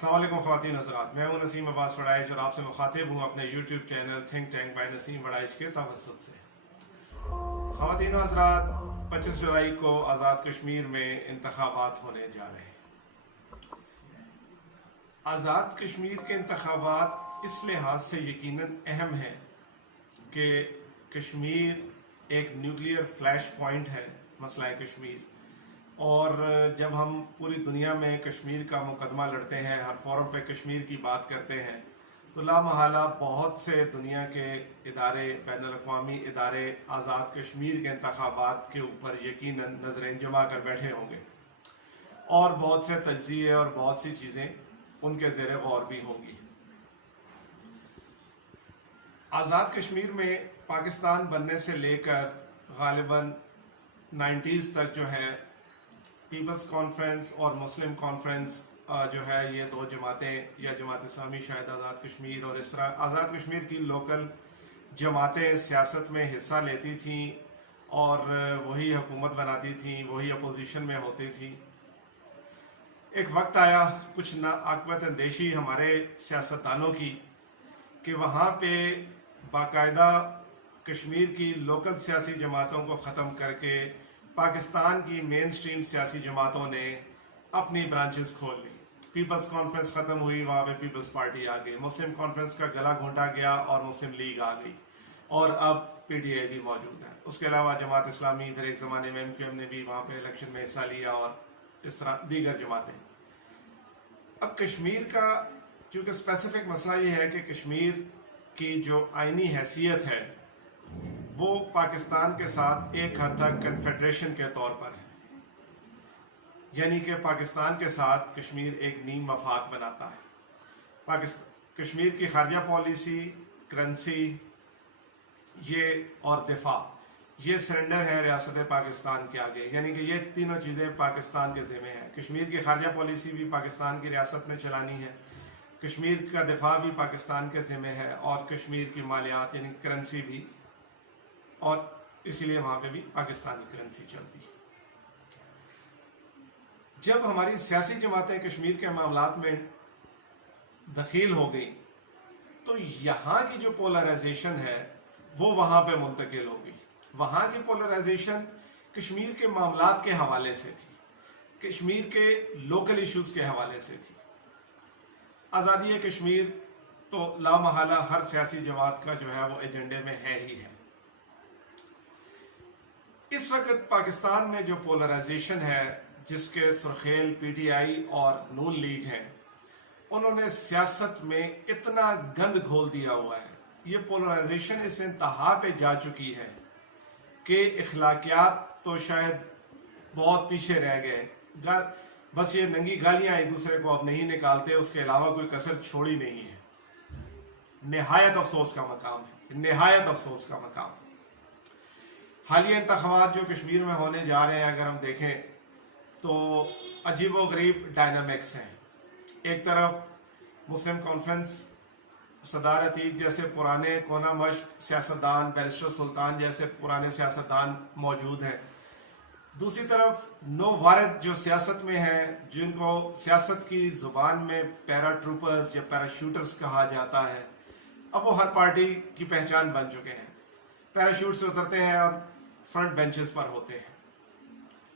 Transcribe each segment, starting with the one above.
अस्सलाम वालेकुम ख़वातीन हज़रात, मैं हूं नसीम अब्बास वड़ाइश और आपसे मुखातिब हूं अपने YouTube channel think tank by Naseem Waraich के तवस्सुत से। ख़वातीन हज़रात, 25 जुलाई को आज़ाद कश्मीर में इंतखाबात होने जा रहे हैं। आज़ाद कश्मीर के इंतखाबात इस लिहाज से यकीनन अहम है कि कश्मीर एक न्यूक्लियर फ्लैश पॉइंट है, मसला कश्मीर। और जब हम पूरी दुनिया में कश्मीर का मुकदमा लड़ते हैं, हर फोरम पे कश्मीर की बात करते हैं, तो लामहला बहुत से दुनिया के इदारे, बैनुल-अक़वामी इदारे आज़ाद कश्मीर के इंतखाबात के ऊपर यकीनन नज़रें जमा कर बैठे होंगे और बहुत से तज्ज़िये और बहुत सी चीज़ें उनके ज़ेर गौर भी होंगी। आज़ाद कश्मीर में पाकिस्तान बनने से लेकर गालिबन 90s तक जो है पीपल्स कॉन्फ्रेंस और मुस्लिम कॉन्फ्रेंस जो है, ये दो जमातें या जमात इस्लामी शायद आज़ाद कश्मीर और इस तरह आज़ाद कश्मीर की लोकल जमातें सियासत में हिस्सा लेती थीं और वही हुकूमत बनाती थीं, वही अपोजिशन में होती थी। एक वक्त आया कुछ नाआक़िबत अंदेशी हमारे सियासतदानों की कि वहाँ पे बाकायदा कश्मीर की लोकल सियासी जमातों को ख़त्म करके पाकिस्तान की मेन स्ट्रीम सियासी जमातों ने अपनी ब्रांचेस खोल ली। पीपल्स कॉन्फ्रेंस ख़त्म हुई, वहाँ पे पीपल्स पार्टी आ गई, मुस्लिम कॉन्फ्रेंस का गला घोंटा गया और मुस्लिम लीग आ गई और अब PTI भी मौजूद है। उसके अलावा जमात इस्लामी, फिर एक ज़माने में MQM ने भी वहाँ पे इलेक्शन में हिस्सा लिया और इस तरह दीगर जमातें। अब कश्मीर का चूँकि स्पेसिफिक मसला ये है कि कश्मीर की जो आइनी हैसियत है वो पाकिस्तान के साथ एक हद तक कन्फेडरेशन के तौर पर है, यानी कि पाकिस्तान के साथ कश्मीर एक नीम मफाद बनाता है। कश्मीर की खारजा पॉलिसी, करेंसी ये और दिफा, ये सरेंडर है रियासत पाकिस्तान के आगे, यानी कि ये तीनों चीज़ें पाकिस्तान के ज़िम्मे हैं। कश्मीर की खारजा पॉलिसी भी पाकिस्तान की रियासत ने चलानी है, कश्मीर का दिफा भी पाकिस्तान के ज़िम्मे है और कश्मीर की मालियात यानी करेंसी भी, और इसीलिए वहाँ पे भी पाकिस्तानी करेंसी चलती है। जब हमारी सियासी जमातें कश्मीर के मामलात में दखील हो गई तो यहाँ की जो पोलराइजेशन है वो वहाँ पे मुंतकिल हो गई। वहाँ की पोलराइजेशन कश्मीर के मामलात के हवाले से थी, कश्मीर के लोकल इश्यूज के हवाले से थी। आज़ादी कश्मीर तो लामहला हर सियासी जमात का जो है वो एजेंडे में है ही है। इस वक्त पाकिस्तान में जो पोलराइजेशन है, जिसके सुर्खेल PTI और नून लीग हैं, उन्होंने सियासत में इतना गंद घोल दिया हुआ है, ये पोलराइजेशन इस इंतहा पे जा चुकी है कि इखलाकियात तो शायद बहुत पीछे रह गए। बस ये नंगी गालियां एक दूसरे को अब नहीं निकालते, उसके अलावा कोई कसर छोड़ी नहीं है। निहायत अफसोस का मकाम है, निहायत अफसोस का मकाम। हालिया इंतखाबात जो कश्मीर में होने जा रहे हैं, अगर हम देखें तो अजीबो गरीब डायनामिक्स हैं। एक तरफ मुस्लिम कॉन्फ्रेंस सदार अतीक जैसे पुराने कोना मश सियासतदान, बैरिस्टर सुल्तान जैसे पुराने सियासतदान मौजूद हैं। दूसरी तरफ नो वारद जो सियासत में हैं, जिनको सियासत की ज़ुबान में पैरा ट्रूपर्स या पैराशूटर्स कहा जाता है, अब वो हर पार्टी की पहचान बन चुके हैं। पैराशूट से उतरते हैं और फ्रंट बेंचेस पर होते हैं।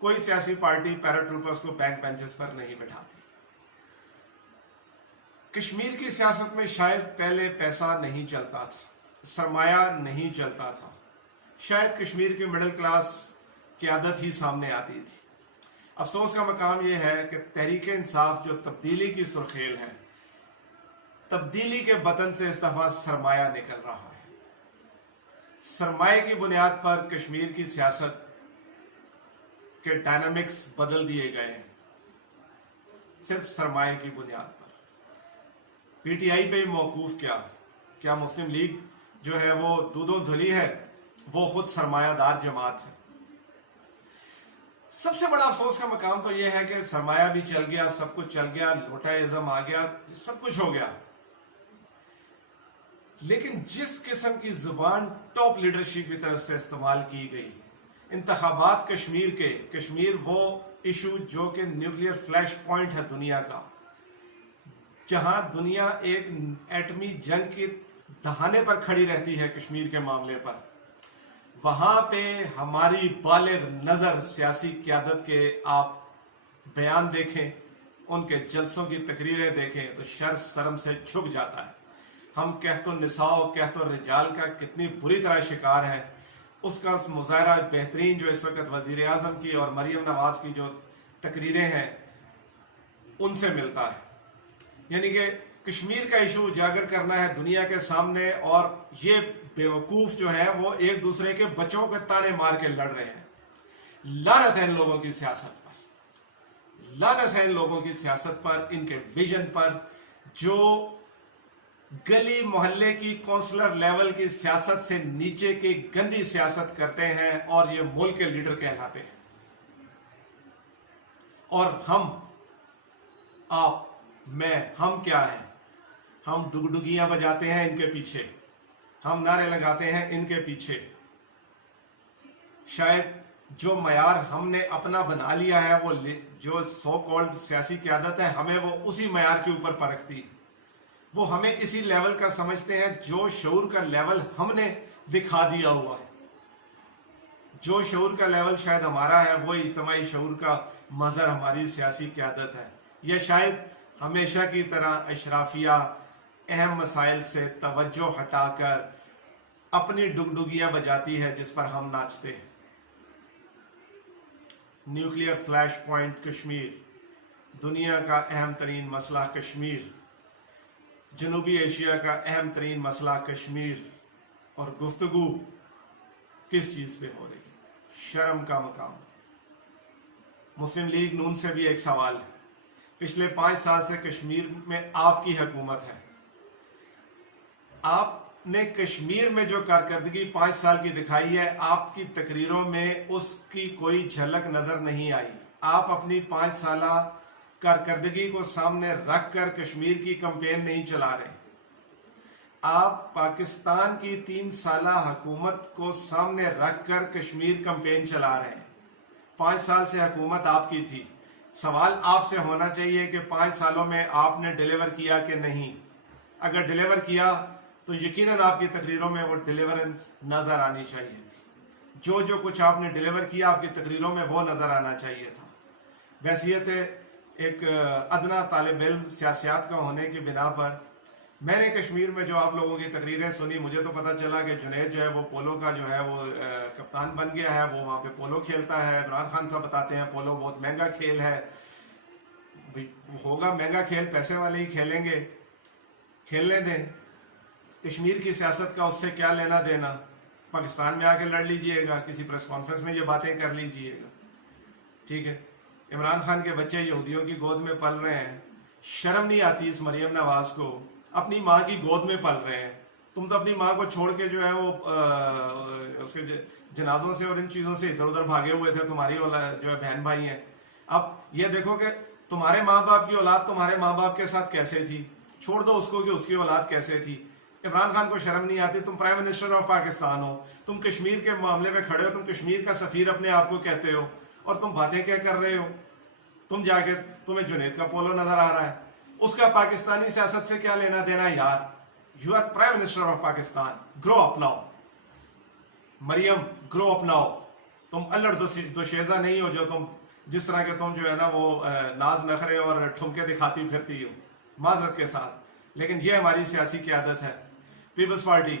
कोई सियासी पार्टी पैराट्रूपर्स को बैक बेंचेस पर नहीं बैठाती। कश्मीर की सियासत में शायद पहले पैसा नहीं चलता था, सरमाया नहीं चलता था, शायद कश्मीर की मिडिल क्लास क़यादत ही सामने आती थी। अफसोस का मकाम यह है कि तहरीक इंसाफ जो तब्दीली की सुर्खेल है, तब्दीली के बटन से इस दफा सरमाया निकल रहा है। सरमाए की बुनियाद पर कश्मीर की सियासत के डायनामिक्स बदल दिए गए हैं, सिर्फ सरमाए की बुनियाद पर। PTI पे मौकूफ क्या मुस्लिम लीग जो है वो दूधों धुली है, वो खुद सरमायादार जमात है। सबसे बड़ा अफसोस का मकाम तो यह है कि सरमाया भी चल गया, सब कुछ चल गया, लोटाइज्म आ गया, सब कुछ हो गया, लेकिन जिस किस्म की जुबान टॉप लीडरशिप की तरफ से इस्तेमाल की गई, इंतखाबात कश्मीर वो इशू जो कि न्यूक्लियर फ्लैश पॉइंट है दुनिया का, जहां दुनिया एक एटमी जंग के दहाने पर खड़ी रहती है कश्मीर के मामले पर, वहां पे हमारी बालिग नजर सियासी क़यादत के आप बयान देखें, उनके जलसों की तकरीरें देखें तो शर शर्म से झुक जाता है। हम कहतो निसाओ कहतो रिजाल का कितनी बुरी तरह शिकार हैं, उसका मुजाहरा बेहतरीन जो इस वक्त वजीर आजम की और मरीम नवाज की जो तकरीरें हैं उनसे मिलता है। यानी कि कश्मीर का इशू उजागर करना है दुनिया के सामने, और ये बेवकूफ जो है वो एक दूसरे के बच्चों पे ताने मार के लड़ रहे हैं। लानत है इन लोगों की सियासत पर, लानत है इन लोगों की सियासत पर, इनके विजन पर, जो गली मोहल्ले की काउंसलर लेवल की सियासत से नीचे की गंदी सियासत करते हैं और ये मुल्क के लीडर कहलाते हैं। और हम, आप, मैं, हम क्या हैं? हम डुगडुगियां बजाते हैं इनके पीछे, हम नारे लगाते हैं इनके पीछे। शायद जो मयार हमने अपना बना लिया है, वो जो सो कॉल्ड सियासी क़यादत है, हमें वो उसी मयार के ऊपर परखती है। वो हमें इसी लेवल का समझते हैं जो शऊर का लेवल हमने दिखा दिया हुआ है। जो शऊर का लेवल शायद हमारा है, वो इज्तिमाई शऊर का मजहर हमारी सियासी क़यादत है। यह शायद हमेशा की तरह अशराफिया अहम मसाइल से तवज्जो हटाकर अपनी डुगडुगियां बजाती है जिस पर हम नाचते हैं। न्यूक्लियर फ्लैश पॉइंट कश्मीर, दुनिया का अहम तरीन मसला कश्मीर, जनूबी एशिया का अहम तरीन मसला कश्मीर, और गुफ्तगू किस चीज पे हो रही है? शर्म का मकाम। मुस्लिम लीग नून से भी एक सवाल है। पिछले 5 साल से कश्मीर में आपकी हुकूमत है, आपने कश्मीर में जो कारकर्दगी 5 साल की दिखाई है, आपकी तकरीरों में उसकी कोई झलक नजर नहीं आई। आप अपनी 5 साला कारकर्दगी को सामने रखकर कश्मीर की कैंपेन नहीं चला रहे। आप पाकिस्तान की 3 साला हुकूमत को सामने रखकर कश्मीर कैंपेन चला रहे हैं। 5 साल से हुकूमत आपकी थी। सवाल आपसे होना चाहिए कि 5 सालों में आपने डिलीवर किया कि नहीं। अगर डिलीवर किया तो यकीनन आपकी तकरीरों में वो डिलीवरेंस नजर आनी चाहिए थी। जो कुछ आपने डिलीवर किया आपकी तकरीरों में वो नजर आना चाहिए था। वैसियत एक अदना तालिब इल्म सियासत का होने की बिना पर मैंने कश्मीर में जो आप लोगों की तकरीरें सुनी, मुझे तो पता चला कि जुनैद जो है वो पोलो का जो है वो कप्तान बन गया है, वो वहाँ पे पोलो खेलता है। इमरान खान साहब बताते हैं पोलो बहुत महंगा खेल है। होगा महंगा खेल, पैसे वाले ही खेलेंगे, खेलने दें। कश्मीर की सियासत का उससे क्या लेना देना? पाकिस्तान में आके लड़ लीजिएगा, किसी प्रेस कॉन्फ्रेंस में ये बातें कर लीजिएगा, ठीक है। इमरान खान के बच्चे यहूदियों की गोद में पल रहे हैं, शर्म नहीं आती इस मरियम नवाज को? अपनी माँ की गोद में पल रहे हैं। तुम तो अपनी माँ को छोड़ के जो है वो उसके जनाजों से और इन चीज़ों से इधर उधर भागे हुए थे। तुम्हारी जो है बहन भाई हैं। अब ये देखो कि तुम्हारे माँ बाप की औलाद तुम्हारे माँ बाप के साथ कैसे थी, छोड़ दो उसको कि उसकी औलाद कैसे थी। इमरान खान को शर्म नहीं आती? तुम प्राइम मिनिस्टर ऑफ पाकिस्तान हो, तुम कश्मीर के मामले में खड़े हो, तुम कश्मीर का सफीर अपने आप को कहते हो, और तुम बातें क्या कर रहे हो? तुम जाके, तुम्हें जुनैद का पोलो नजर आ रहा है, उसका पाकिस्तानी सियासत से क्या लेना देना यार? You are prime minister of Pakistan, grow up now. Maryam, grow up now. तुम अल्लड़ दुशेजा नहीं हो जो तुम जिस तरह के तुम जो है ना वो नाज नखरे और ठुमके दिखाती फिरती हो, माजरत के साथ। लेकिन ये हमारी सियासी क़यादत है। पीपल्स पार्टी,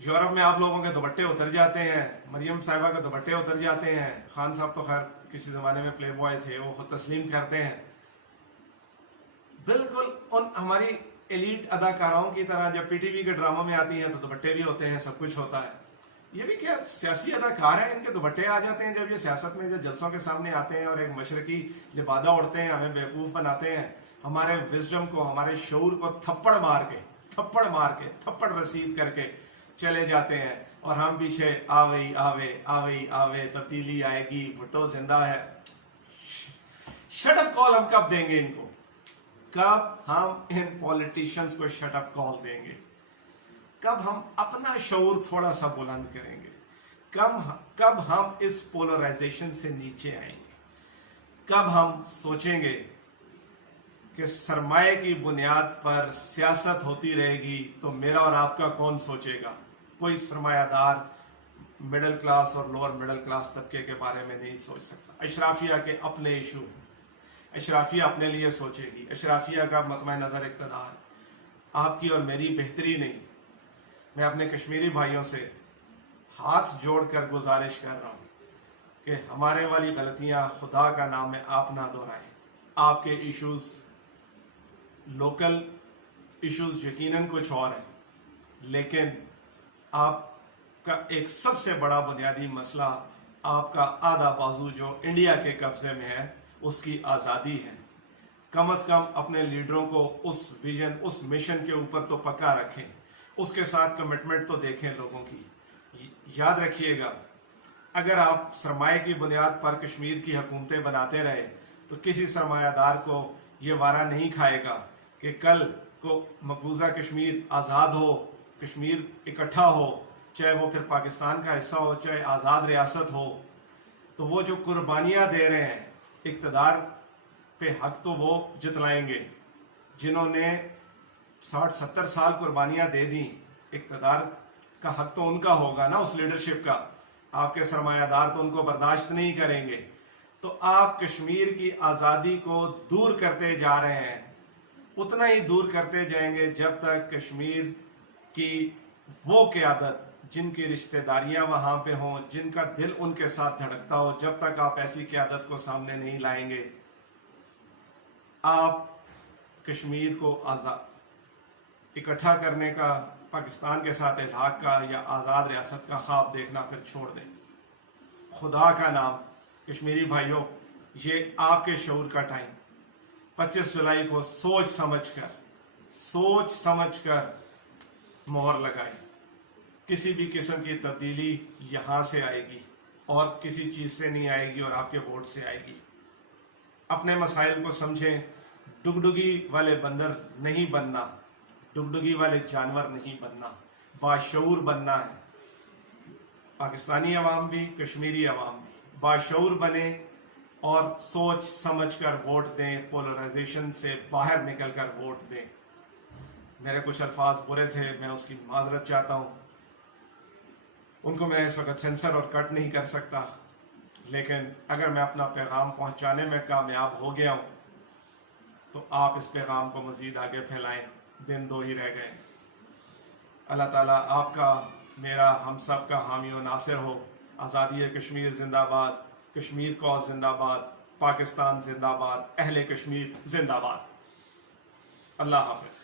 यूरोप में आप लोगों के दुपट्टे उतर जाते हैं, मरियम साहिबा के दुपट्टे उतर जाते हैं। खान साहब तो खैर किसी जमाने में प्ले बॉय थे, वो खुद तस्लीम करते हैं। बिल्कुल उन हमारी एलीट अदाकाराओं की तरह जब पीटीवी के ड्रामों में आती हैं तो दुपट्टे भी होते हैं, सब कुछ होता है। ये भी क्या सियासी अदाकार है, इनके दुपट्टे आ जाते हैं जब ये सियासत में जब जलसों के सामने आते हैं और एक मशरकी लिबादा उड़ते हैं, हमें बेवकूफ़ बनाते हैं, हमारे विजडम को, हमारे शऊर को थप्पड़ मार के थप्पड़ रसीद करके चले जाते हैं, और हम पीछे आवे आवे तब्दीली आएगी, भुट्टो जिंदा है। शट अप कॉल हम कब देंगे इनको? कब हम इन पॉलिटिशियंस को शट अप कॉल देंगे? कब हम अपना शऊर थोड़ा सा बुलंद करेंगे? कब हम इस पोलराइजेशन से नीचे आएंगे? कब हम सोचेंगे کہ سرمایہ کی بنیاد پر سیاست ہوتی رہے گی تو میرا اور آپ کا کون سوچے گا؟ کوئی سرمایہ دار مڈل کلاس اور لوور مڈل کلاس طبقے کے بارے میں نہیں سوچ سکتا۔ اشرافیہ کے اپنے ایشو ہیں، اشرافیہ اپنے لیے سوچے گی، اشرافیہ کا مطمع نظر اقتدار، آپ کی اور میری بہتری نہیں۔ میں اپنے کشمیری بھائیوں سے ہاتھ جوڑ کر گزارش کر رہا ہوں کہ ہمارے والی غلطیاں خدا کا نام ہے آپ نہ دہرائیں۔ آپ کے ایشوز لوکل ایشوز یقیناً کچھ اور ہیں، لیکن آپ کا ایک سب سے بڑا بنیادی مسئلہ آپ کا آدھا بازو جو انڈیا کے قبضے میں ہے اس کی آزادی ہے۔ کم از کم اپنے لیڈروں کو اس ویژن، اس مشن کے اوپر تو پکا رکھیں، اس کے ساتھ کمٹمنٹ تو دیکھیں لوگوں کی۔ یاد رکھیے گا، اگر آپ سرمایہ کی بنیاد پر کشمیر کی حکومتیں بناتے رہے تو کسی سرمایہ دار کو یہ وعدہ نہیں کھائے گا کہ کل کو مقبوضہ کشمیر آزاد ہو، کشمیر اکٹھا ہو، چاہے وہ پھر پاکستان کا حصہ ہو، چاہے آزاد ریاست ہو، تو وہ جو قربانیاں دے رہے ہیں اقتدار پہ حق تو وہ جتلائیں گے۔ جنہوں نے 60-70 سال قربانیاں دے دیں، اقتدار کا حق تو ان کا ہوگا نا، اس لیڈرشپ کا۔ آپ کے سرمایہ دار تو ان کو برداشت نہیں کریں گے۔ تو آپ کشمیر کی آزادی کو دور کرتے جا رہے ہیں، اتنا ہی دور کرتے جائیں گے جب تک کشمیر کی وہ قیادت جن کی رشتہ داریاں وہاں پہ ہوں، جن کا دل ان کے ساتھ دھڑکتا ہو، جب تک آپ ایسی قیادت کو سامنے نہیں لائیں گے، آپ کشمیر کو اکٹھا کرنے کا، پاکستان کے ساتھ الحاق کا یا آزاد ریاست کا خواب دیکھنا پھر چھوڑ دیں۔ خدا کا نام کشمیری بھائیوں، یہ آپ کے شعور کا ٹائم، 25 جولائی کو سوچ سمجھ کر مہر لگائیں۔ کسی بھی قسم کی تبدیلی یہاں سے آئے گی اور کسی چیز سے نہیں آئے گی، اور آپ کے ووٹ سے آئے گی۔ اپنے مسائل کو سمجھیں، ڈگڈگی والے بندر نہیں بننا، ڈگڈگی والے جانور نہیں بننا، باشعور بننا ہے۔ پاکستانی عوام بھی، کشمیری عوام بھی باشعور بنیں اور سوچ سمجھ کر ووٹ دیں، پولرائزیشن سے باہر نکل کر ووٹ دیں۔ میرے کچھ الفاظ برے تھے، میں اس کی معذرت چاہتا ہوں، ان کو میں اس وقت سینسر اور کٹ نہیں کر سکتا، لیکن اگر میں اپنا پیغام پہنچانے میں کامیاب ہو گیا ہوں تو آپ اس پیغام کو مزید آگے پھیلائیں۔ دن 2 ہی رہ گئے۔ اللہ تعالیٰ آپ کا، میرا، ہم سب کا حامی و ناصر ہو۔ آزادی کشمیر زندہ باد، کشمیر کوز زندہ باد، پاکستان زندہ باد، اہل کشمیر زندہ باد۔ اللہ حافظ۔